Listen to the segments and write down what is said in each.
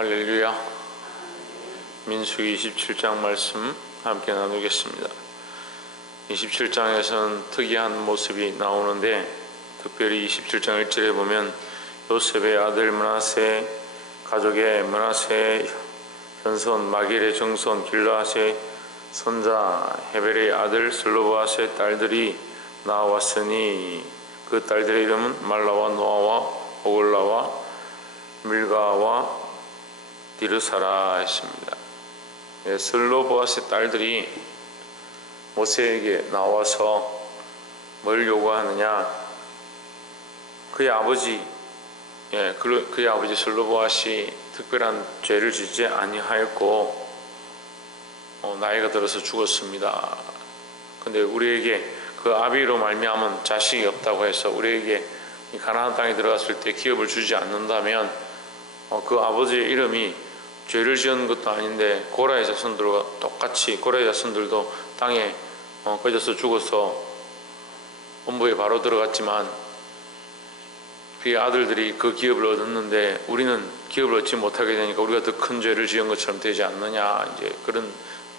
할렐루야. 민수기 27장 말씀 함께 나누겠습니다. 27장에서는 특이한 모습이 나오는데, 특별히 27장 1절에 보면 요셉의 아들 므낫세 가족의 므낫세의 현손 마길의 정손 길르앗의 손자 헤벨의 아들 슬로보앗의 딸들이 나왔으니 그 딸들의 이름은 말라와 노아와 호글라와 밀가와 디르사라 했습니다. 슬로보앗의 딸들이 모세에게 나와서 뭘 요구하느냐, 그의 아버지 슬로보앗이 특별한 죄를 짓지 아니하였고 나이가 들어서 죽었습니다. 근데 우리에게 그 아비로 말미암은 자식이 없다고 해서 우리에게 이 가나안 땅에 들어갔을 때 기업을 주지 않는다면 그 아버지의 이름이 죄를 지은 것도 아닌데 고라의 자손들과 똑같이 고라의 자손들도 땅에 꺼져서 죽어서 본부에 바로 들어갔지만 그의 아들들이 그 기업을 얻었는데 우리는 기업을 얻지 못하게 되니까 우리가 더 큰 죄를 지은 것처럼 되지 않느냐, 이제 그런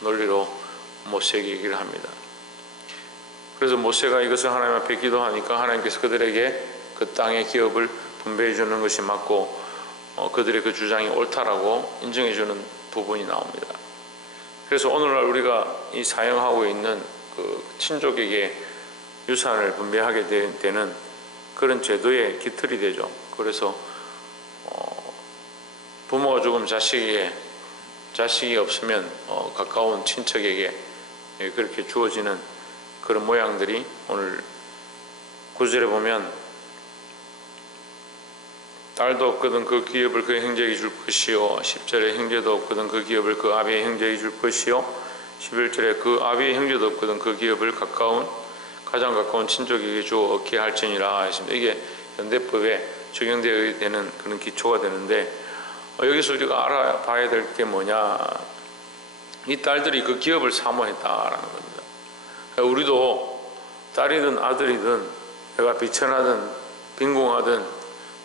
논리로 모세에게 얘기를 합니다. 그래서 모세가 이것을 하나님 앞에 기도하니까 하나님께서 그들에게 그 땅의 기업을 분배해 주는 것이 맞고 그들의 그 주장이 옳다라고 인정해 주는 부분이 나옵니다. 그래서 오늘날 우리가 이 사용하고 있는 그 친족에게 유산을 분배하게 되는 그런 제도의 기틀이 되죠. 그래서 부모가 죽으면 자식이 없으면 가까운 친척에게 그렇게 주어지는 그런 모양들이 오늘 9절에 보면 딸도 없거든 그 기업을 그 형제에게 줄 것이요, 10절에 형제도 없거든 그 기업을 그 아비의 형제에게 줄 것이요, 11절에 그 아비의 형제도 없거든 그 기업을 가장 가까운 친족에게 주어 얻게 할지니라 했습니다. 이게 현대법에 적용되어야 되는 그런 기초가 되는데, 여기서 우리가 알아봐야 될 게 뭐냐, 이 딸들이 그 기업을 사모했다라는 겁니다. 우리도 딸이든 아들이든 내가 비천하든 빈궁하든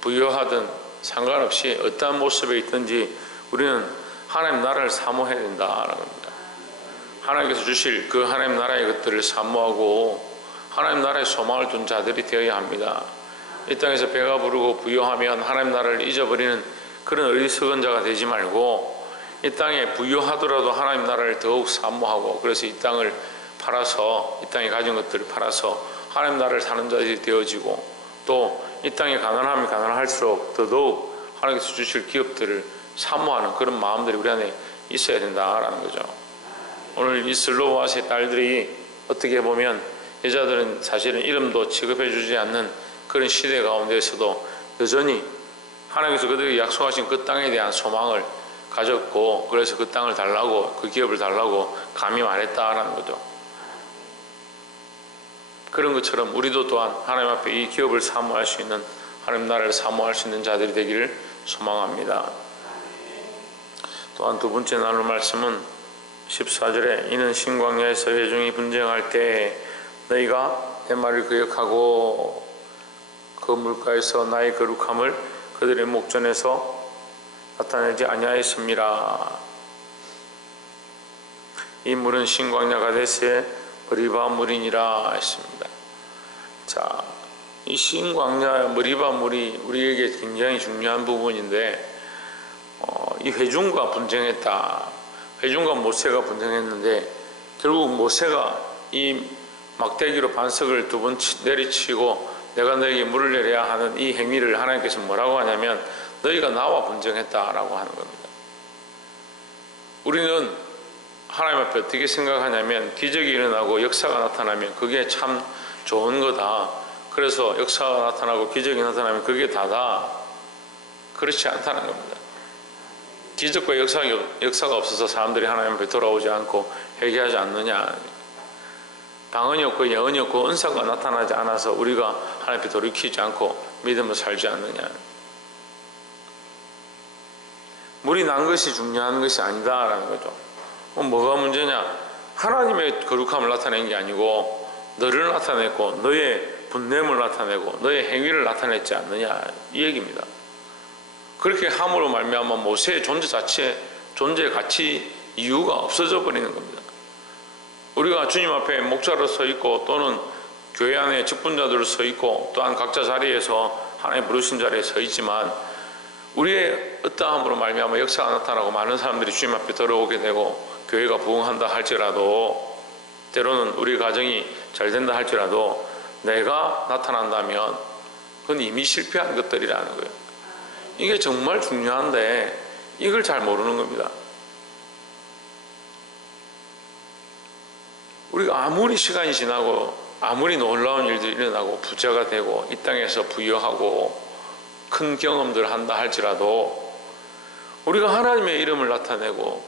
부유하든 상관없이 어떠한 모습에 있든지 우리는 하나님 나라를 사모해야 된다라는 겁니다. 하나님께서 주실 그 하나님 나라의 것들을 사모하고 하나님 나라의 소망을 둔 자들이 되어야 합니다. 이 땅에서 배가 부르고 부유하면 하나님 나라를 잊어버리는 그런 어리석은 자가 되지 말고, 이 땅에 부유하더라도 하나님 나라를 더욱 사모하고, 그래서 이 땅을 팔아서, 이 땅에 가진 것들을 팔아서 하나님 나라를 사는 자들이 되어지고, 또 이 땅에 가난하면 가난할수록 더더욱 하나님께서 주실 기업들을 사모하는 그런 마음들이 우리 안에 있어야 된다라는 거죠. 오늘 이 슬로보앗의 딸들이 어떻게 보면 여자들은 사실은 이름도 취급해 주지 않는 그런 시대 가운데서도 여전히 하나님께서 그들에게 약속하신 그 땅에 대한 소망을 가졌고, 그래서 그 땅을 달라고, 그 기업을 달라고 감히 말했다라는 거죠. 그런 것처럼 우리도 또한 하나님 앞에 이 기업을 사모할 수 있는, 하나님 나라를 사모할 수 있는 자들이 되기를 소망합니다. 또한 두 번째 나눌 말씀은 14절에 이는 신광야에서 회중이 분쟁할 때 너희가 내 말을 기억하고 그 물가에서 나의 거룩함을 그들의 목전에서 나타내지 아니하였습니다. 이 물은 신광야 가데스의 머리바 물이니라 했습니다. 자, 이 신광야 머리바 물이 우리에게 굉장히 중요한 부분인데, 이 회중과 분쟁했다. 회중과 모세가 분쟁했는데 결국 모세가 이 막대기로 반석을 두 번 내리치고 내가 너에게 물을 내려야 하는 이 행위를 하나님께서 뭐라고 하냐면 너희가 나와 분쟁했다라고 하는 겁니다. 우리는 하나님 앞에 어떻게 생각하냐면 기적이 일어나고 역사가 나타나면 그게 참 좋은 거다. 그래서 역사가 나타나고 기적이 나타나면 그게 다다. 그렇지 않다는 겁니다. 기적과 역사가 없어서 사람들이 하나님 앞에 돌아오지 않고 회개하지 않느냐, 방언이 없고 예언이 없고 은사가 나타나지 않아서 우리가 하나님 앞에 돌이키지 않고 믿음을 살지 않느냐. 물이 난 것이 중요한 것이 아니다라는 거죠. 뭐가 문제냐? 하나님의 거룩함을 나타낸 게 아니고 너를 나타냈고 너의 분냄을 나타내고 너의 행위를 나타냈지 않느냐, 이 얘기입니다. 그렇게 함으로 말미암아 모세의 존재 자체, 존재 가치, 이유가 없어져 버리는 겁니다. 우리가 주님 앞에 목자로 서 있고 또는 교회 안에 직분자들로 서 있고 또한 각자 자리에서 하나님 부르신 자리에 서 있지만 우리의 어떠함으로 말미암아 역사가 나타나고 많은 사람들이 주님 앞에 들어오게 되고 교회가 부흥한다 할지라도, 때로는 우리 가정이 잘 된다 할지라도 내가 나타난다면 그건 이미 실패한 것들이라는 거예요. 이게 정말 중요한데 이걸 잘 모르는 겁니다. 우리가 아무리 시간이 지나고 아무리 놀라운 일들이 일어나고 부자가 되고 이 땅에서 부유하고 큰 경험들을 한다 할지라도 우리가 하나님의 이름을 나타내고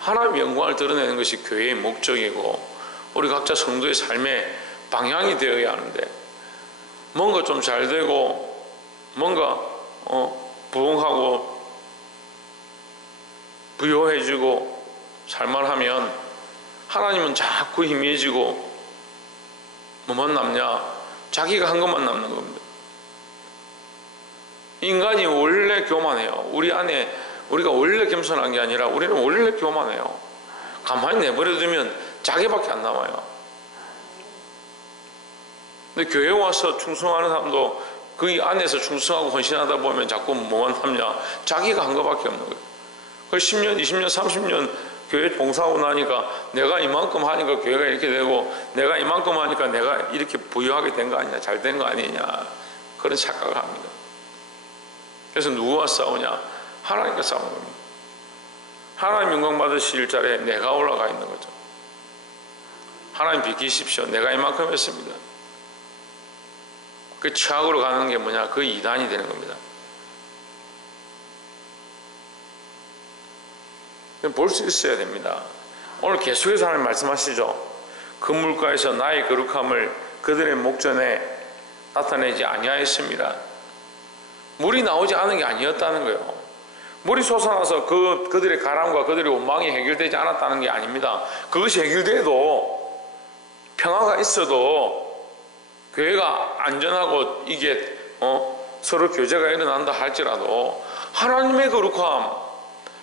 하나님의 영광을 드러내는 것이 교회의 목적이고 우리 각자 성도의 삶의 방향이 되어야 하는데, 뭔가 좀 잘 되고 뭔가 부흥하고 부유해지고 살만하면 하나님은 자꾸 희미해지고 뭐만 남냐? 자기가 한 것만 남는 겁니다. 인간이 원래 교만해요. 우리 안에 우리가 원래 겸손한 게 아니라 우리는 원래 교만해요. 가만히 내버려두면 자기밖에 안 남아요. 근데 교회 와서 충성하는 사람도 그 안에서 충성하고 헌신하다 보면 자꾸 뭐만 남냐? 자기가 한 것밖에 없는 거예요. 그 10년, 20년, 30년 교회 봉사하고 나니까 내가 이만큼 하니까 교회가 이렇게 되고 내가 이만큼 하니까 내가 이렇게 부유하게 된 거 아니냐, 잘 된 거 아니냐, 그런 착각을 합니다. 그래서 누구와 싸우냐? 하나님과 싸우는 겁니다. 하나님 영광 받으실 자리에 내가 올라가 있는 거죠. 하나님 비키십시오. 내가 이만큼 했습니다. 그 최악으로 가는 게 뭐냐? 그 이단이 되는 겁니다. 볼 수 있어야 됩니다. 오늘 계속해서 하나님 말씀하시죠. 그 물가에서 나의 거룩함을 그들의 목전에 나타내지 아니하였습니다. 물이 나오지 않은 게 아니었다는 거예요. 물이 솟아나서 그들의 가람과 그들의 원망이 해결되지 않았다는 게 아닙니다. 그것이 해결돼도 평화가 있어도 교회가 안전하고 이게 서로 교제가 일어난다 할지라도 하나님의 거룩함,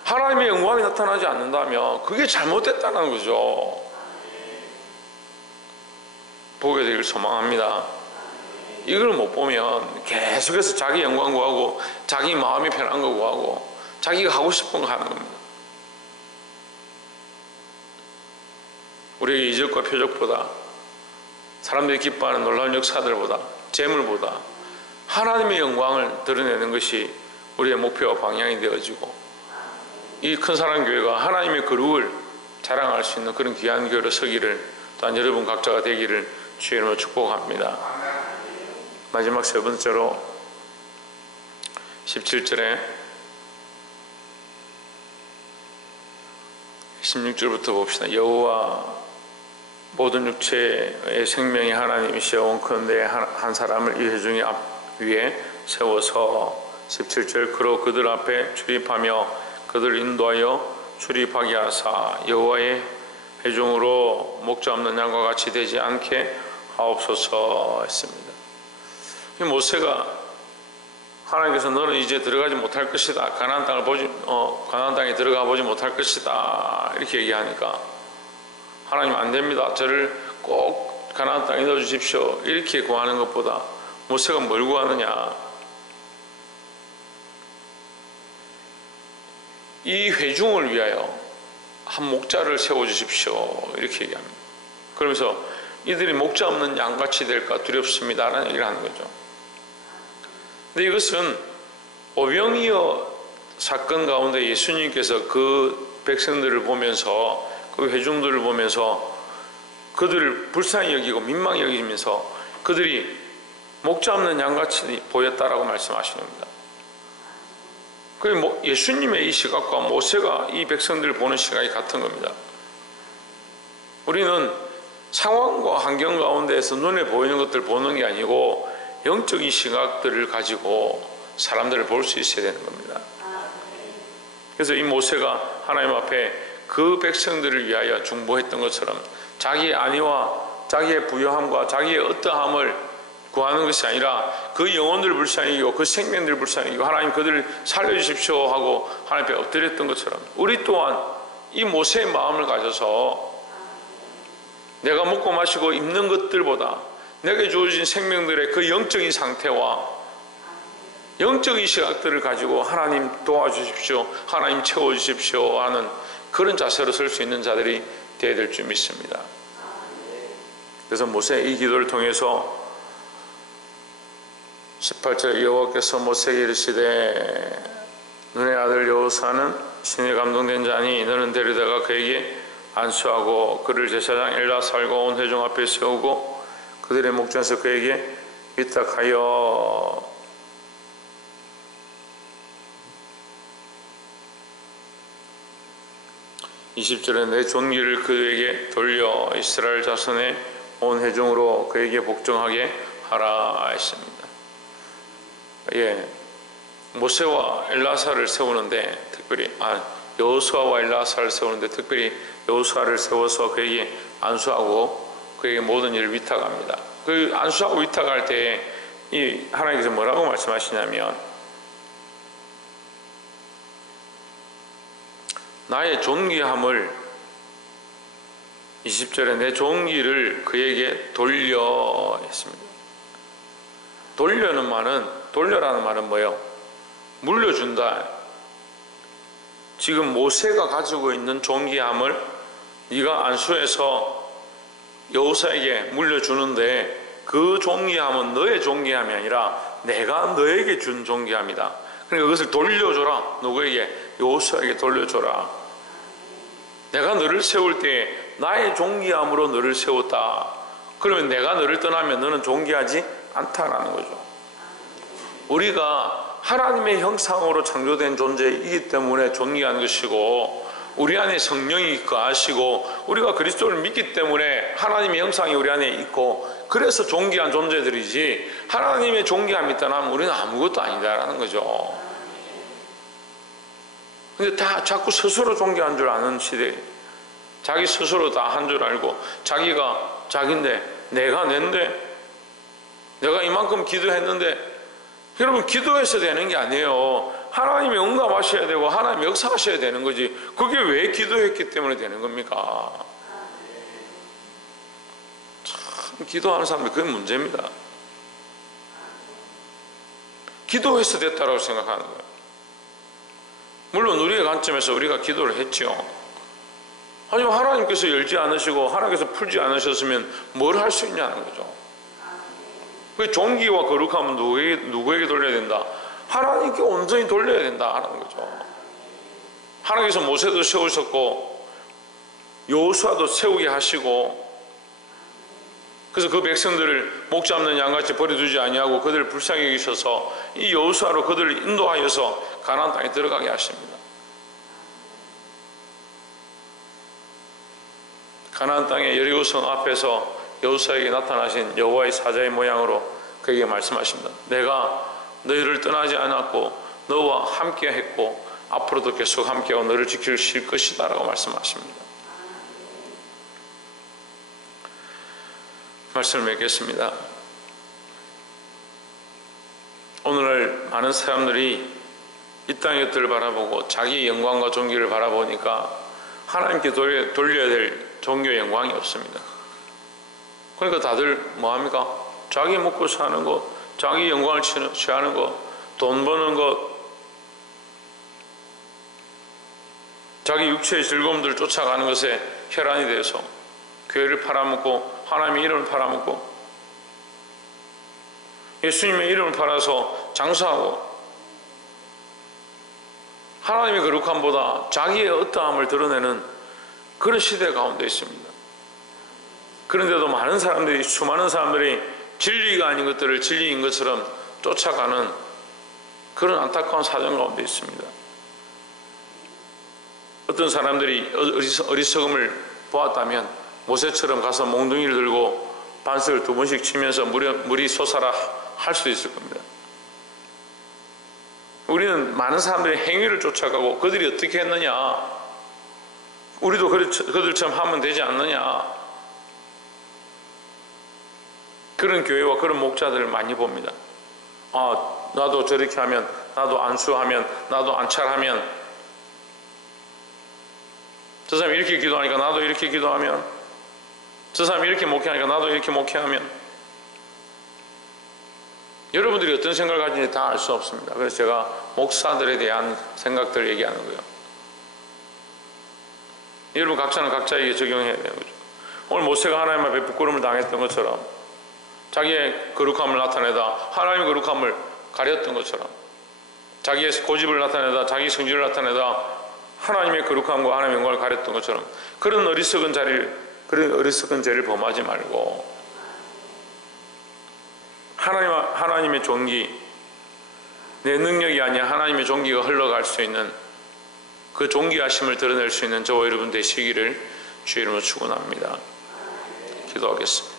하나님의 영광이 나타나지 않는다면 그게 잘못됐다는 거죠. 보게 되길 소망합니다. 이걸 못 보면 계속해서 자기 영광 구하고 자기 마음이 편한 거 구하고 자기가 하고 싶은 거 하는 겁니다. 우리에게 이적과 표적보다 사람들이 기뻐하는 놀라운 역사들보다 재물보다 하나님의 영광을 드러내는 것이 우리의 목표와 방향이 되어지고 이 큰 사랑교회가 하나님의 거룩을 자랑할 수 있는 그런 귀한 교회로 서기를, 또한 여러분 각자가 되기를 주의 이름으로 축복합니다. 마지막 세 번째로 17절에 16절부터 봅시다. 여호와 모든 육체의 생명이 하나님이시여 원컨대 한 사람을 이 회중의 앞 위에 세워서 17절 그로 그들 앞에 출입하며 그들을 인도하여 출입하게 하사 여호와의 회중으로 목자 없는 양과 같이 되지 않게 하옵소서 했습니다. 모세가 하나님께서 너는 이제 들어가지 못할 것이다. 가나안 땅에 들어가 보지 못할 것이다. 이렇게 얘기하니까 하나님 안 됩니다. 저를 꼭 가나안 땅에 넣어 주십시오. 이렇게 구하는 것보다 모세가 뭘 구하느냐? 이 회중을 위하여 한 목자를 세워 주십시오. 이렇게 얘기합니다. 그러면서 이들이 목자 없는 양같이 될까 두렵습니다. 라는 얘기를 하는 거죠. 근데 이것은 오병이어 사건 가운데 예수님께서 그 백성들을 보면서 그 회중들을 보면서 그들을 불쌍히 여기고 민망히 여기면서 그들이 목자 없는 양같이 보였다라고 말씀하시는 겁니다. 예수님의 이 시각과 모세가 이 백성들을 보는 시각이 같은 겁니다. 우리는 상황과 환경 가운데에서 눈에 보이는 것들을 보는 게 아니고 영적인 시각들을 가지고 사람들을 볼 수 있어야 되는 겁니다. 그래서 이 모세가 하나님 앞에 그 백성들을 위하여 중보했던 것처럼 자기의 안위와 자기의 부요함과 자기의 어떠함을 구하는 것이 아니라 그 영혼들을 불쌍히고 그 생명들을 불쌍히고 하나님 그들을 살려주십시오 하고 하나님 앞에 엎드렸던 것처럼 우리 또한 이 모세의 마음을 가져서 내가 먹고 마시고 입는 것들보다 내게 주어진 생명들의 그 영적인 상태와 영적인 시각들을 가지고 하나님 도와주십시오, 하나님 채워주십시오 하는 그런 자세로 설 수 있는 자들이 되어야 될 줄 믿습니다. 그래서 모세의 이 기도를 통해서 18절 여호와께서 모세에게 이르시되 너의 아들 여호수아는 신에 감동된 자니 너는 데려다가 그에게 안수하고 그를 제사장 엘라살과 온 회중 앞에 세우고 그들의 목전에서 그에게 위탁하여 20절에 내 존귀를 그에게 돌려 이스라엘 자손의 온 회중으로 그에게 복종하게 하라 했습니다. 모세와 엘라사를 세우는데 특별히 여호수아와 엘라사를 세우는데 특별히 여호수아를 세워서 그에게 안수하고 그에게 모든 일을 위탁합니다. 그 안수하고 위탁할 때 이 하나님께서 뭐라고 말씀하시냐면 나의 존귀함을 20절에 내 존귀를 그에게 돌려 했습니다. 돌려라는 말은 뭐예요? 물려준다. 지금 모세가 가지고 있는 존귀함을 네가 안수해서 여호수아에게 물려주는데 그 존귀함은 너의 존귀함이 아니라 내가 너에게 준 존귀함이다. 그러니까 그것을 돌려줘라. 누구에게? 여호수아에게 돌려줘라. 내가 너를 세울 때 나의 존귀함으로 너를 세웠다. 그러면 내가 너를 떠나면 너는 존귀하지 않다라는 거죠. 우리가 하나님의 형상으로 창조된 존재이기 때문에 존귀한 것이고 우리 안에 성령이 거하시고 우리가 그리스도를 믿기 때문에 하나님의 형상이 우리 안에 있고 그래서 존귀한 존재들이지 하나님의 존귀함이 떠나면 우리는 아무것도 아니다라는 거죠. 근데 다 자꾸 스스로 존귀한 줄 아는 시대, 자기 스스로 다 한 줄 알고 자기가 자기인데 내가 낸데 내가 이만큼 기도했는데 여러분 기도해서 되는 게 아니에요. 하나님이 응답하셔야 되고 하나님이 역사하셔야 되는 거지. 그게 왜 기도했기 때문에 되는 겁니까? 참 기도하는 사람들 그게 문제입니다. 기도해서 됐다라고 생각하는 거예요. 물론 우리의 관점에서 우리가 기도를 했죠. 하지만 하나님께서 열지 않으시고 하나님께서 풀지 않으셨으면 뭘 할 수 있냐는 거죠. 그 존귀와 거룩함은 누구에게 돌려야 된다? 하나님께 온전히 돌려야 된다 하는 거죠. 하나님께서 모세도 세우셨고 여호수아도 세우게 하시고 그래서 그 백성들을 목 잡는 양같이 버려두지 아니하고 그들을 불쌍히 여기셔서 이 여호수아로 그들을 인도하여서 가나안 땅에 들어가게 하십니다. 가나안 땅의 여리고성 앞에서 여호수아에게 나타나신 여호와의 사자의 모양으로 그에게 말씀하십니다. 내가 너희를 떠나지 않았고 너와 함께 했고 앞으로도 계속 함께하고 너를 지킬 것이다 라고 말씀하십니다. 말씀을 맺겠습니다. 오늘날 많은 사람들이 이 땅의 것들을 바라보고 자기의 영광과 존귀를 바라보니까 하나님께 돌려야 될 존귀와 영광이 없습니다. 그러니까 다들 뭐합니까? 자기 먹고 사는 것, 자기 영광을 취하는 것, 돈 버는 것, 자기 육체의 즐거움들을 쫓아가는 것에 혈안이 돼서 교회를 팔아먹고 하나님의 이름을 팔아먹고 예수님의 이름을 팔아서 장사하고 하나님의 거룩함보다 자기의 어떠함을 드러내는 그런 시대 가운데 있습니다. 그런데도 많은 사람들이, 수많은 사람들이 진리가 아닌 것들을 진리인 것처럼 쫓아가는 그런 안타까운 사정 가운데 있습니다. 어떤 사람들이 어리석음을 보았다면 모세처럼 가서 몽둥이를 들고 반석을 2번씩 치면서 물이 솟아라 할 수도 있을 겁니다. 우리는 많은 사람들의 행위를 쫓아가고 그들이 어떻게 했느냐, 우리도 그들처럼 하면 되지 않느냐, 그런 교회와 그런 목자들을 많이 봅니다. 나도 저렇게 하면, 나도 안수하면, 나도 안찰하면, 저 사람이 이렇게 기도하니까 나도 이렇게 기도하면, 저 사람이 이렇게 목회하니까 나도 이렇게 목회하면. 여러분들이 어떤 생각을 가지는지 다 알 수 없습니다. 그래서 제가 목사들에 대한 생각들을 얘기하는 거예요. 여러분 각자는 각자에게 적용해야 되는 거죠. 오늘 모세가 하나님 앞에 부끄러움을 당했던 것처럼, 자기의 거룩함을 나타내다 하나님의 거룩함을 가렸던 것처럼, 자기의 고집을 나타내다 자기 성질을 나타내다 하나님의 거룩함과 하나님의 영광을 가렸던 것처럼, 그런 어리석은 죄를 범하지 말고 하나님의 종기, 내 능력이 아니라 하나님의 종기가 흘러갈 수 있는 그 종기하심을 드러낼 수 있는 저와 여러분 되시기를 주의 이름으로 축원합니다. 기도하겠습니다.